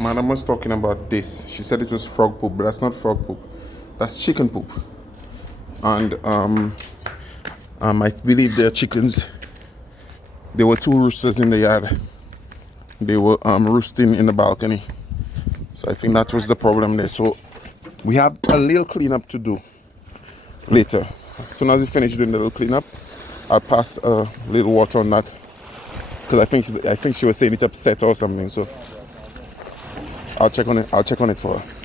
Madam was talking about this. She said it was frog poop, but that's not frog poop. That's chicken poop. And I believe they're chickens. There were two roosters in the yard. They were roosting in the balcony. So I think that was the problem there. So we have a little cleanup to do later. As soon as we finish doing the little cleanup, I'll pass a little water on that. Because I think she was saying it upset or something. So I'll check on it for her.